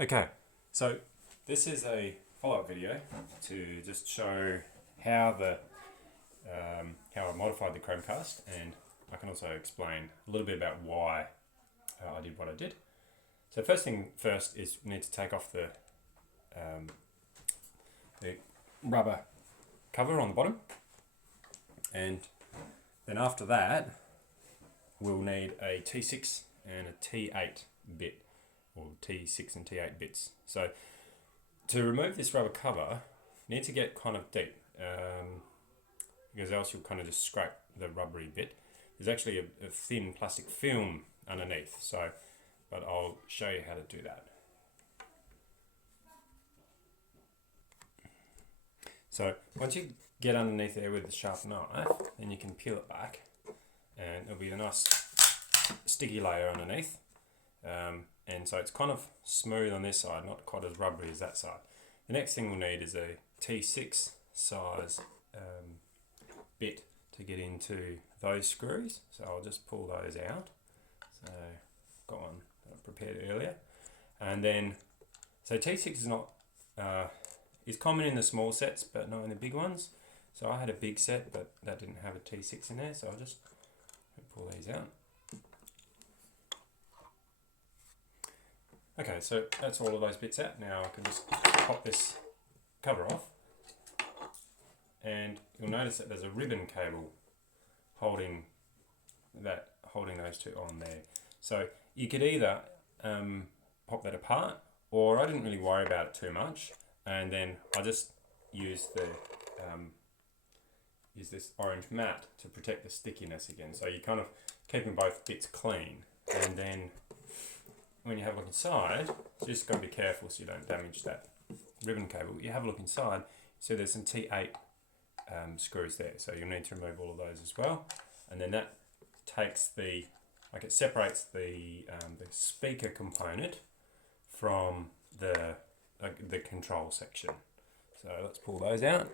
Okay, so this is a follow-up video to just show how how I modified the Chromecast, and I can also explain a little bit about why I did what I did. So first thing first is we need to take off the rubber cover on the bottom, and then after that we'll need a T6 and a T8 bit, or T6 and T8 bits. So to remove this rubber cover, you need to get kind of deep, because else you'll kind of just scrape the rubbery bit. There's actually a thin plastic film underneath, but I'll show you how to do that. So once you get underneath there with the sharp knife, then you can peel it back, and it'll be a nice sticky layer underneath. And so it's kind of smooth on this side, not quite as rubbery as that side. The next thing we'll need is a T6 size bit to get into those screws. So I'll just pull those out. So I've got one that I prepared earlier. And then, so T6 is not, is common in the small sets, but not in the big ones. So I had a big set, but that didn't have a T6 in there. So I'll just pull these out. Okay, so that's all of those bits out. Now I can just pop this cover off, and you'll notice that there's a ribbon cable holding those two on there. So you could either pop that apart, or I didn't really worry about it too much, and then I just use this orange mat to protect the stickiness again. So you're kind of keeping both bits clean, and then when you have a look inside, just got to be careful so you don't damage that ribbon cable. You have a look inside, so there's some T8 screws there, so you'll need to remove all of those as well. And then that takes it separates the speaker component from the control section. So let's pull those out.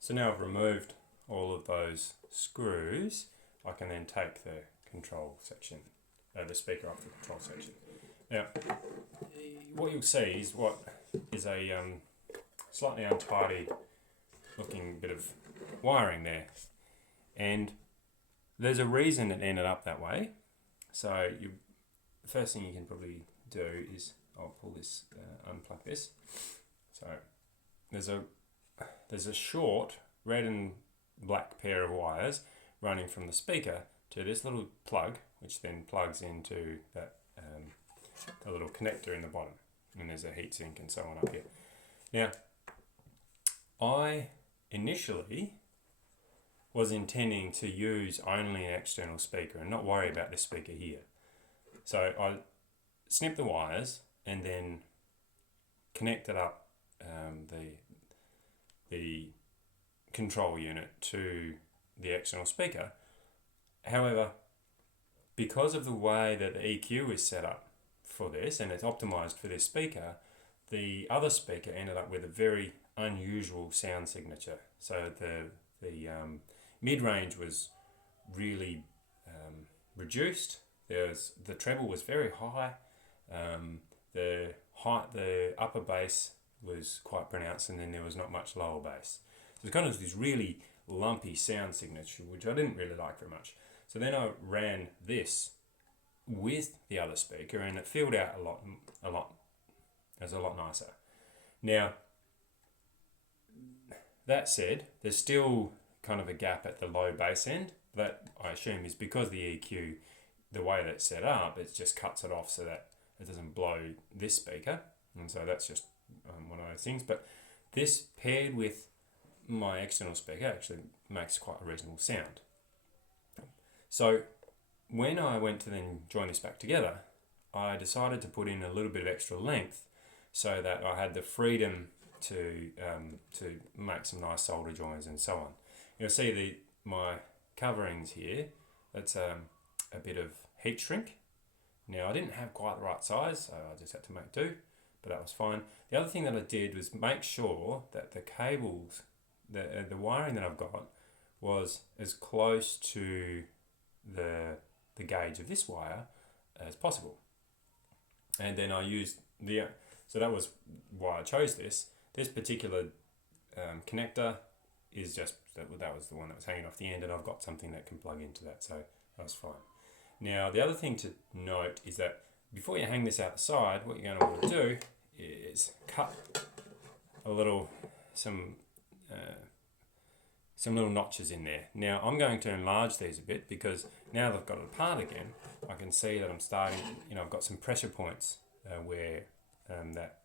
So now I've removed all of those screws, I can then take the control section, the speaker off the control section. Now, what you'll see is a slightly untidy looking bit of wiring there, and there's a reason it ended up that way. So the first thing you can probably do is, I'll pull this, unplug this. So there's a short red and black pair of wires running from the speaker to this little plug, which then plugs into that a little connector in the bottom, and there's a heatsink and so on up here. Now, I initially was intending to use only an external speaker and not worry about this speaker here. So I snipped the wires and then connected up the control unit to the external speaker. However, because of the way that the EQ is set up for this, and it's optimized for this speaker, the other speaker ended up with a very unusual sound signature. So the mid-range was really reduced. The treble was very high. The upper bass was quite pronounced, and then there was not much lower bass. So it's kind of this really lumpy sound signature, which I didn't really like very much. So then I ran this with the other speaker, and it filled out a lot. It was a lot nicer. Now, that said, there's still kind of a gap at the low bass end. That, I assume, is because the EQ, the way that's set up, it just cuts it off so that it doesn't blow this speaker. And so that's just one of those things. But this paired with my external speaker actually makes quite a reasonable sound. So when I went to then join this back together, I decided to put in a little bit of extra length so that I had the freedom to make some nice solder joins and so on. You'll see my coverings here. That's a bit of heat shrink. Now, I didn't have quite the right size, so I just had to make do, but that was fine. The other thing that I did was make sure that the cables, the wiring that I've got, was as close to the gauge of this wire as possible. And then I used so that was why I chose this. This particular connector is just, that was the one that was hanging off the end, and I've got something that can plug into that, so that was fine. Now the other thing to note is that before you hang this out the side, what you're going to want to do is cut some little notches in there. Now I'm going to enlarge these a bit, because now that I've got it apart again, I can see that I'm starting, I've got some pressure points where that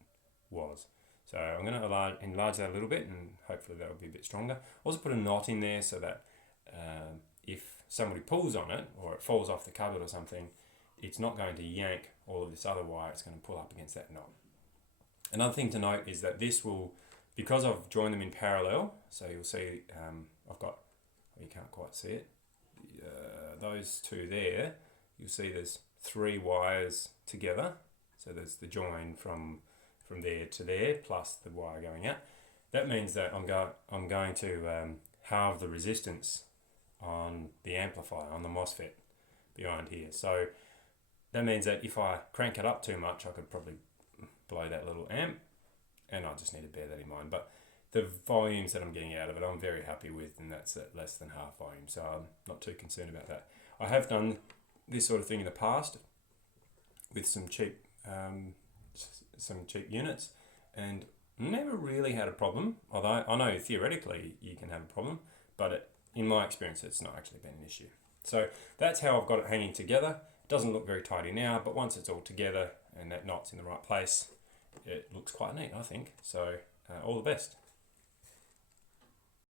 was. So I'm going to enlarge that a little bit, and hopefully that will be a bit stronger. Also put a knot in there so that if somebody pulls on it, or it falls off the cupboard or something, it's not going to yank all of this other wire, it's going to pull up against that knot. Another thing to note is that this will, because I've joined them in parallel, so you'll see I've got, you can't quite see it, those two there, you'll see there's 3 wires together. So there's the join from there to there, plus the wire going out. That means that I'm going to halve the resistance on the amplifier, on the MOSFET behind here. So that means that if I crank it up too much, I could probably blow that little amp, and I just need to bear that in mind. But the volumes that I'm getting out of it, I'm very happy with, and that's at less than half volume, so I'm not too concerned about that. I have done this sort of thing in the past with some cheap units, and never really had a problem. Although I know theoretically you can have a problem, but in my experience it's not actually been an issue. So that's how I've got it hanging together. It doesn't look very tidy now, but once it's all together and that knot's in the right place, it looks quite neat, I think. So all the best.